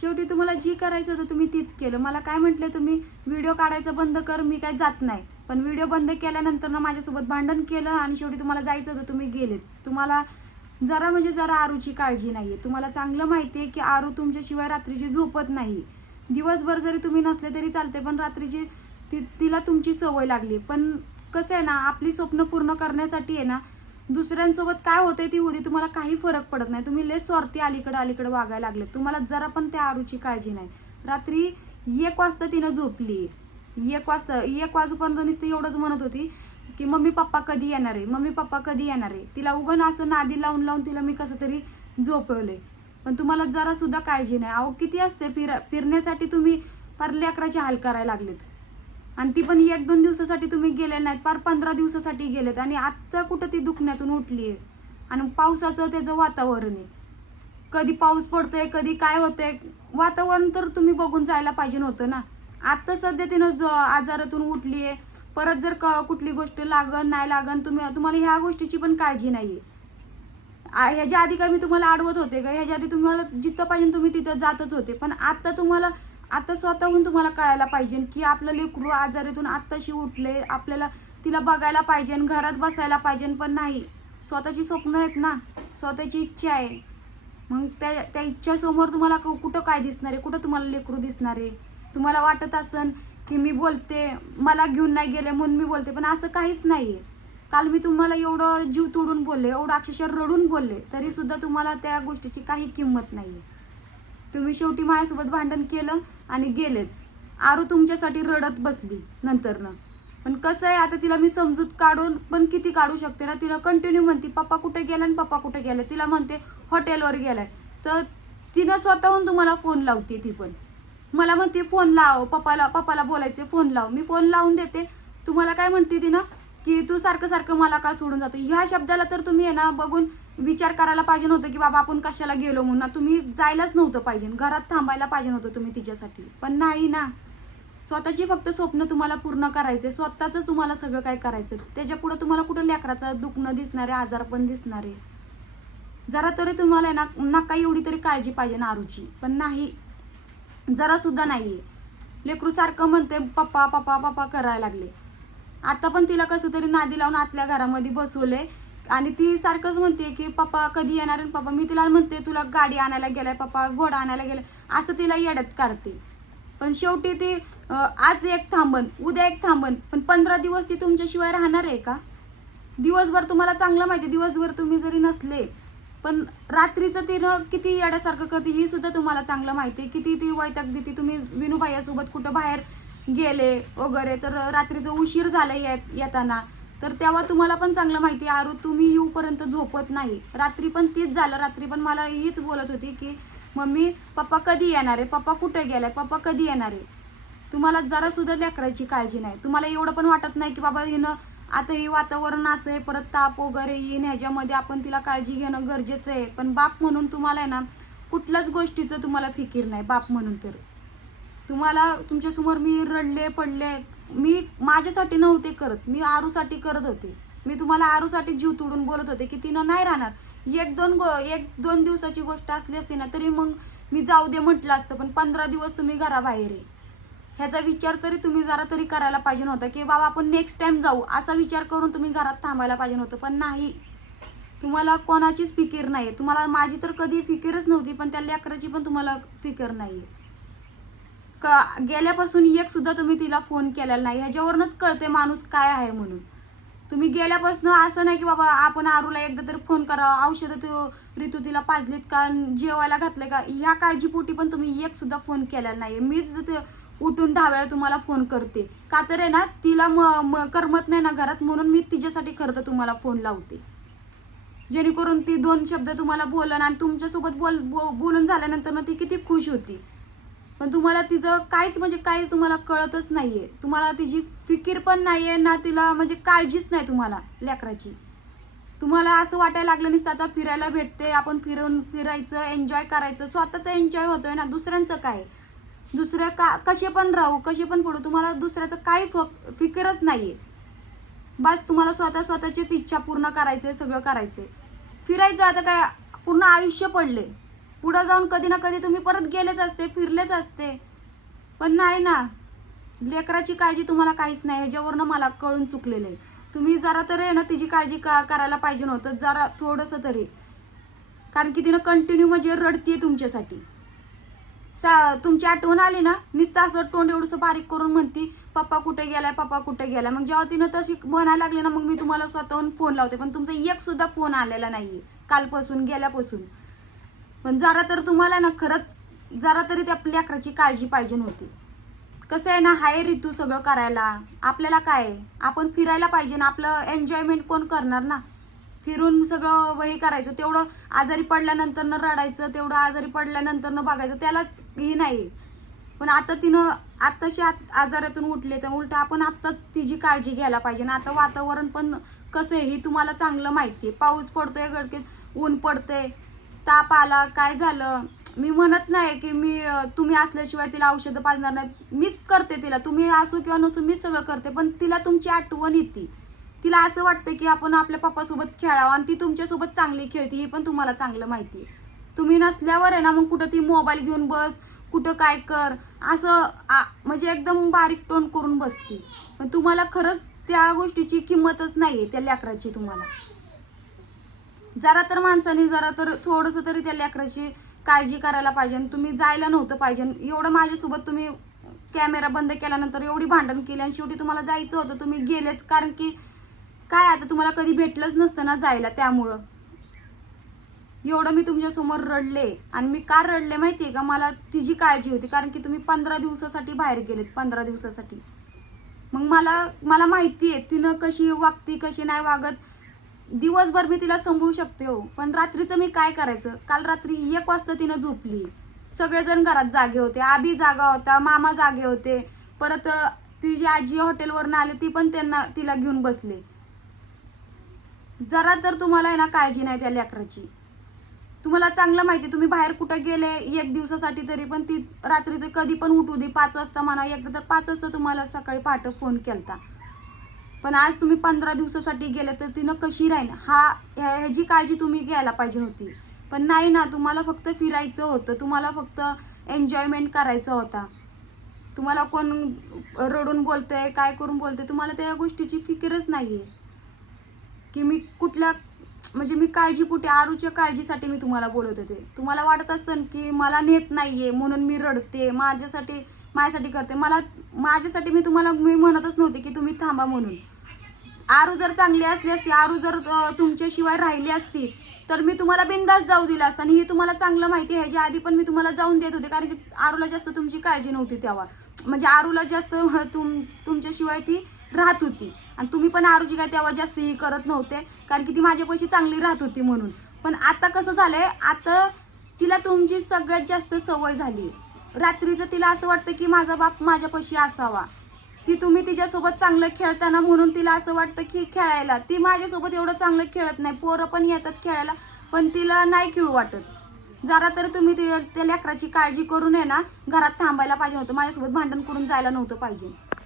शेवटी तुम्हाला जी करायचं होतं तुम्ही तीच केलं. मला काय म्हटलं तुम्ही व्हिडिओ काढायचं बंद कर मी काय जात नाही. पण व्हिडिओ बंद केल्यानंतर ना माझ्यासोबत भांडण केलं आणि शेवटी तुम्हाला जायचं होतं तुम्ही गेलेच. तुम्हाला जरा म्हणजे जरा आरूची काळजी नाहीये. तुम्हाला चांगलं माहिती आहे की आरू तुमच्याशिवाय रात्रीची झोपत नाही. दिवसभर जरी तुम्ही नसले तरी चालते पण रात्रीची ती तिला तुमची सवय लागली पण कसं आहे ना आपली स्वप्न पूर्ण करण्यासाठी आहे ना दुसऱ्यांसोबत काय होते ती होती तुम्हाला काही फरक पडत नाही. तुम्ही लेस स्वार्थी अलीकडे अलीकडे वागायला लागले तुम्हाला जरा पण त्या आरूची काळजी नाही. रात्री एक वाजता तिनं झोपली. एक वाजता एक वाजूपर्यंत नुसतं एवढंच म्हणत होती की मम्मी पप्पा कधी येणार आहे? मम्मी पप्पा कधी येणार आहे? तिला उगन असं नादी लावून लावून तिला मी कसं तरी झोपवले पण तुम्हाला जरा सुद्धा काळजी नाही. अहो किती असते फिर फिरण्यासाठी तुम्ही परले लेकराचे हाल करायला लागलेत. आणि ती पण एक दोन दिवसासाठी तुम्ही गेले नाहीत पार पंधरा दिवसासाठी गेलेत आणि आत्ता कुठं ती दुखण्यातून उठली आहे आणि पावसाचं त्याचं वातावरण आहे. कधी पाऊस पडतोय कधी काय होतंय वातावरण तर तुम्ही बघून जायला पाहिजे नव्हतं ना. आत्ता सध्या तिनं ज- आजारातून उठली आहे परत जर क- कुठली गोष्ट लागन नाही लागन तुम्ही तुम्हाला ह्या गोष्टीची पण काळजी नाही आहे ह्याच्या आधी काय मी तुम्हाला अडवत होते का? ह्याच्या आधी तुम्हाला जिथं पाहिजे तुम्ही तिथं जातच होते. पण आत्ता तुम्हाला आता स्वतःहून तुम्हाला कळायला पाहिजे की आपलं लेकरू आजारीतून आत्ताशी उठले आपल्याला तिला बघायला पाहिजे घरात बसायला पाहिजे पण नाही. स्वतःची स्वप्न आहेत ना स्वतःची इच्छा आहे. मग त्या त्या इच्छासमोर तुम्हाला कुठं काय दिसणार आहे? कुठं तुम्हाला लेकरू दिसणार आहे? तुम्हाला वाटत असन की मी बोलते मला घेऊन नाही गेले म्हणून मी बोलते पण असं काहीच नाही आहे काल मी तुम्हाला एवढं जीव तोडून बोलले एवढं अक्षरशः रडून बोलले तरी सुद्धा तुम्हाला त्या गोष्टीची काही किंमत नाही आहे तुम्ही शेवटी माझ्यासोबत भांडण केलं आणि गेलेच. आरू तुमच्यासाठी रडत बसली नंतरनं. पण कसं आहे आता तिला मी समजूत काढून पण किती काढू शकते ना? तिला कंटिन्यू म्हणते पप्पा कुठे गेला आणि पप्पा कुठे गेला? तिला म्हणते हॉटेलवर गेलाय. तर तिनं स्वतःहून तुम्हाला फोन लावते ती पण. मला म्हणते फोन लाव पप्पाला पप्पाला बोलायचे फोन लाव. मी फोन लावून देते. तुम्हाला काय म्हणते तिनं? की तू सारखं सारखं मला का सोडून जातो? ह्या शब्दाला तर तुम्ही आहे ना बघून विचार करायला पाहिजे नव्हतं की बाबा आपण कशाला गेलो म्हणून. तुम्ही जायलाच नव्हतं पाहिजे. घरात थांबायला पाहिजे नव्हतं तुम्ही तिच्यासाठी. पण नाही ना. स्वतःची फक्त स्वप्न तुम्हाला पूर्ण करायचे. स्वतःच तुम्हाला सगळं काय करायचं? त्याच्या पुढे तुम्हाला कुठं लेकराचं दुखणं दिसणारे आजार पण दिसणारे? जरा तरी तुम्हाला आहे ना नका एवढी तरी काळजी पाहिजे ना आरूची. पण नाही. जरा सुद्धा नाहीये. लेकरू सारखं म्हणते पप्पा पप्पा पप्पा करायला लागले. आता पण तिला कसं तरी नादी लावून आतल्या घरामध्ये बसवले आणि ती सारखंच म्हणते की पप्पा कधी येणार आणि पप्पा मी तिला म्हणते तुला गाडी आणायला गेलाय पप्पा घोडा आणायला गेलाय. असं तिला येड्यात काढते पण शेवटी ती आज एक थांबन उद्या एक थांबन पण पंधरा दिवस ती तुमच्याशिवाय राहणार आहे का? दिवसभर तुम्हाला चांगलं माहिती दिवसभर तुम्ही जरी नसले पण रात्रीचं तिनं किती येड्यासारखं करते ही सुद्धा तुम्हाला चांगलं माहिती आहे. किती ती वैताग देते तुम्ही विनूभाईसोबत कुठं बाहेर गेले वगैरे तर रात्रीचं उशीर झालं येत- येताना. तर तेव्हा तुम्हाला पण चांगलं माहिती आहे आरू तुम्ही येऊपर्यंत झोपत नाही. रात्री पण तीच झालं. रात्री पण मला हीच बोलत होती की मम्मी पप्पा कधी येणार आहे? पप्पा कुठे गेलाय? पप्पा कधी येणार आहे? तुम्हाला जरा सुद्धा लेकराची काळजी नाही. तुम्हाला एवढं पण वाटत नाही की बाबा हिनं आता हे वातावरण असं आहे परत ताप वगैरे येईन ह्याच्यामध्ये आपण तिला काळजी घेणं गरजेचं आहे. पण बाप म्हणून तुम्हाला आहे ना कुठल्याच गोष्टीचं तुम्हाला फिकीर नाही बाप म्हणून तर. तुम्हाला तुमच्यासमोर मी रडले पडले. मी माझ्यासाठी नव्हते करत. मी आरूसाठी करत होते. मी तुम्हाला आरूसाठी जीव तोडून बोलत होते की तिनं नाही राहणार. एक दोन गो एक दोन दिवसाची गोष्ट असली असती ना तरी मग मी जाऊ दे म्हटलं असतं पण पंधरा दिवस तुम्ही घराबाहेर आहे. ह्याचा विचार तरी तुम्ही जरा तरी करायला पाहिजे नव्हता की बाबा आपण नेक्स्ट टाइम जाऊ असा विचार करून तुम्ही घरात थांबायला पाहिजे नव्हतं. पण नाही. तुम्हाला कोणाचीच फिकीर नाही तुम्हाला माझी तर कधी फिकीरच नव्हती पण त्या लेकराची पण तुम्हाला फिकीर नाही आहे गेल्यापासून एक सुद्धा तुम्ही तिला फोन केलेला नाही. ह्याच्यावरूनच कळते माणूस काय आहे म्हणून. तुम्ही गेल्यापासून असं नाही की बाबा आपण आरूला एकदा तरी फोन करा औषधं ऋतू तिला पाजलीत का जेवायला घातले का ह्या काळजीपोटी पण तुम्ही एक सुद्धा फोन केलेला नाही. मीच ते उठून दहा वेळा तुम्हाला फोन करते. का तर आहे ना तिला म- म- करमत नाही ना घरात म्हणून मी तिच्यासाठी खरं तर तुम्हाला फोन लावते. जेणेकरून ती दोन शब्द तुम्हाला बोलन आणि तुमच्यासोबत बोल बो- बोलून झाल्यानंतर ना ती किती खुश होती. पण तुम्हाला तिचं काहीच म्हणजे काहीच तुम्हाला कळतच नाहीये. तुम्हाला तिची फिकीर पण नाहीये ना तिला म्हणजे काळजीच नाही तुम्हाला लेकराची. तुम्हाला असं वाटायला लागलं नसतं आता फिरायला भेटते आपण फिरून फिरायचं एन्जॉय करायचं. स्वतःचं एन्जॉय होतोय ना दुसऱ्यांचं काय? दुसरं का कसे पण राहू कसे पण पडू तुम्हाला दुसऱ्याचं काही फ- नाही नाहीये. बस तुम्हाला स्वतः स्वतःचीच इच्छा पूर्ण करायचंय सगळं करायचंय. फिरायचं आता काय पूर्ण आयुष्य पडले पुढे जाऊन कधी ना कधी तुम्ही परत गेलेच असते फिरलेच असते. पण नाही ना लेकराची काळजी तुम्हाला काहीच नाही ह्याच्यावरनं मला कळून चुकलेलं आहे. तुम्ही जरा तरी आहे ना तिची काळजी का करायला पाहिजे नव्हतं जरा थोडंसं तरी. कारण की तिनं कंटिन्यू म्हणजे रडतीये तुमच्यासाठी. सा तुमची आठवण आली ना नुसतं असं तोंड एवढंसं बारीक करून म्हणती पप्पा कुठे गेलाय पप्पा कुठे गेलाय? मग जेव्हा तिनं तशी म्हणायला लागली ना मग मी तुम्हाला स्वतःहून फोन लावते. पण तुमचा एक सुद्धा फोन आलेला नाहीये कालपासून गेल्यापासून. पण जरा तर तुम्हाला ना खरंच जरा तरी त्या लेकराची काळजी पाहिजे नव्हती. कसं आहे ना हाय ऋतू सगळं करायला. आपल्याला काय आपण फिरायला पाहिजे ना आपलं एन्जॉयमेंट कोण करणार ना? फिरून सगळं वही करायचं तेवढं आजारी पडल्यानंतर न रडायचं तेवढं आजारी पडल्यानंतर न बघायचं त्यालाच हे नाही. पण आता तिनं आत्ताशी आत- आजारातून उठले तर उलट आपण आत्ता तिची काळजी घ्यायला पाहिजे ना. आता वातावरण पण कसं आहे हे तुम्हाला चांगलं माहिती आहे पाऊस पडतोय गडके ऊन पडतंय. ताप आला काय झालं? मी म्हणत नाही की मी तुम्ही असल्याशिवाय तिला औषधं पाजणार नाही मीच करते तिला. तुम्ही असो किंवा नसो मीच सगळं करते. पण तिला तुमची आठवण येते. तिला असं वाटतं की आपण आपल्या पप्पासोबत खेळावं आणि ती तुमच्यासोबत चांगली खेळते हे पण तुम्हाला चांगलं माहिती आहे. तुम्ही नसल्यावर आहे ना मग कुठं ती मोबाईल घेऊन बस कुठं काय कर असं आ- म्हणजे एकदम बारीक टोन करून बसते. पण तुम्हाला खरंच त्या गोष्टीची किंमतच नाही आहे त्या लेकराची तुम्हाला. जरा तर माणसाने जरा तर थोडस तरी त्या लेकराची काळजी करायला पाहिजे. तुम्ही जायला नव्हतं पाहिजे. एवढं माझ्यासोबत तुम्ही कॅमेरा बंद केल्यानंतर एवढी भांडण केली आणि शेवटी तुम्हाला जायचं होतं तुम्ही गेलेच. कारण की काय आता तुम्हाला कधी भेटलंच नसतं ना जायला त्यामुळं. एवढं मी तुमच्यासमोर रडले. आणि मी का रडले माहितीये का? मला तिची काळजी होती. कारण की तुम्ही पंधरा दिवसासाठी बाहेर गेलेत पंधरा दिवसासाठी. मग मला मला माहिती आहे तिनं कशी वागती कशी नाही वागत. दिवसभर मी तिला सांभाळू शकते हो. पण रात्रीचं मी काय करायचं? काल रात्री एक वाजता तिनं झोपली. सगळेजण घरात जागे होते. आबी जागा होता मामा जागे होते. परत तिची ती जी आजी हॉटेलवरनं आली ती पण त्यांना तिला घेऊन बसले. जरा तर तुम्हाला आहे ना काळजी नाही त्या लेकराची. तुम्हाला चांगलं माहिती तुम्ही बाहेर कुठं गेले एक दिवसासाठी तरी पण ती रात्रीचं कधी पण उठू दे पाच वाजता म्हणा एकदा तर पाच वाजता तुम्हाला सकाळी पहाटे फोन केलता. पण आज तुम्ही पंधरा दिवसासाठी गेले तर तिनं कशी राहील हा ह्या- ह्याची काळजी तुम्ही घ्यायला पाहिजे होती. पण नाही ना तुम्हाला फक्त फिरायचं होतं. तुम्हाला फक्त एन्जॉयमेंट करायचा होता. तुम्हाला कोण रडून बोलतंय काय करून बोलतंय तुम्हाला त्या गोष्टीची फिकीरच आहे की मी कुठल्या म्हणजे मी काळजी कुठे आरूच्या काळजीसाठी मी तुम्हाला बोलत होते. तुम्हाला वाटत असेल की मला नेत नाही आहे म्हणून मी रडते माझ्यासाठी माझ्यासाठी करते. मला माझ्यासाठी मी तुम्हाला मी म्हणतच नव्हते की तुम्ही थांबा म्हणून. आरू जर चांगली असली असती आरू जर तुमच्याशिवाय राहिली असती तर मी तुम्हाला बिंदास जाऊ दिला असता. आणि हे तुम्हाला चांगलं माहिती आहे. ह्याच्या आधी पण मी तुम्हाला जाऊन देत होते. कारण की आरूला जास्त तुमची काळजी नव्हती तेव्हा. म्हणजे आरूला जास्त तुम तुमच्याशिवाय ती राहत होती. आणि तुम्ही पण आरूची काय तेव्हा जास्त ही करत नव्हते. कारण की ती माझ्यापाशी चांगली राहत होती म्हणून. पण आता कसं झालंय? आता तिला तुमची सगळ्यात जास्त सवय झाली. रात्रीचं तिला असं वाटतं की माझा बाप माझ्यापाशी असावा. ती तुम्ही तिच्यासोबत चांगलं खेळताना म्हणून तिला असं वाटतं की खेळायला. ती माझ्यासोबत एवढं चांगलं खेळत नाही. पोरं पण येतात खेळायला पण तिला नाही खेळू वाटत. जरा तर तुम्ही ती त्या लेकराची काळजी करून आहे ना घरात थांबायला पाहिजे होतं. माझ्यासोबत भांडण करून जायला नव्हतं पाहिजे.